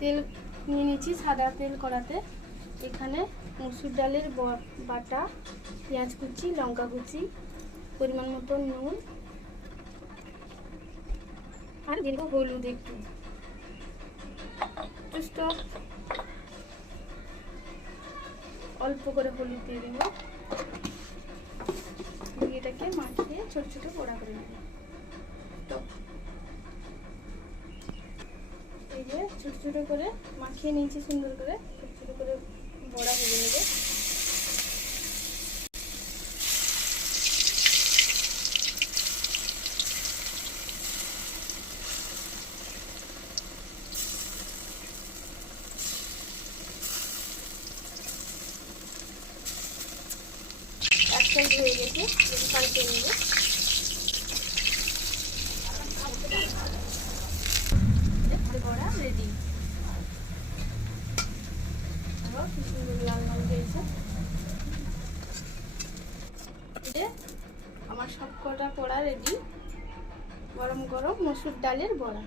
তেল নিয়ে নিয়েছি, সাদা তেল কড়াতে। এখানে মসুর ডালের বাটা, পেঁয়াজ কুচি, লঙ্কা কুচি, পরিমাণ মতো নুন আর দেব হলুদ একটু অল্প করে হলুদ দিয়ে দেবো। এটাকে মাখিয়ে ছোট ছোট বড়া করে নেব। তো এই যে ছোট ছোট করে মাখিয়ে নিয়েছি, সুন্দর করে ছোট ছোট করে বড়া ভেজে নেব। এক সাইড হয়ে গেছে, পাল্টে নেব। বড়া রেডি। সুন্দর লাল লাল হয়েছে। আমার সব কটা বড়া রেডি। গরম গরম মসুর ডালের বড়া।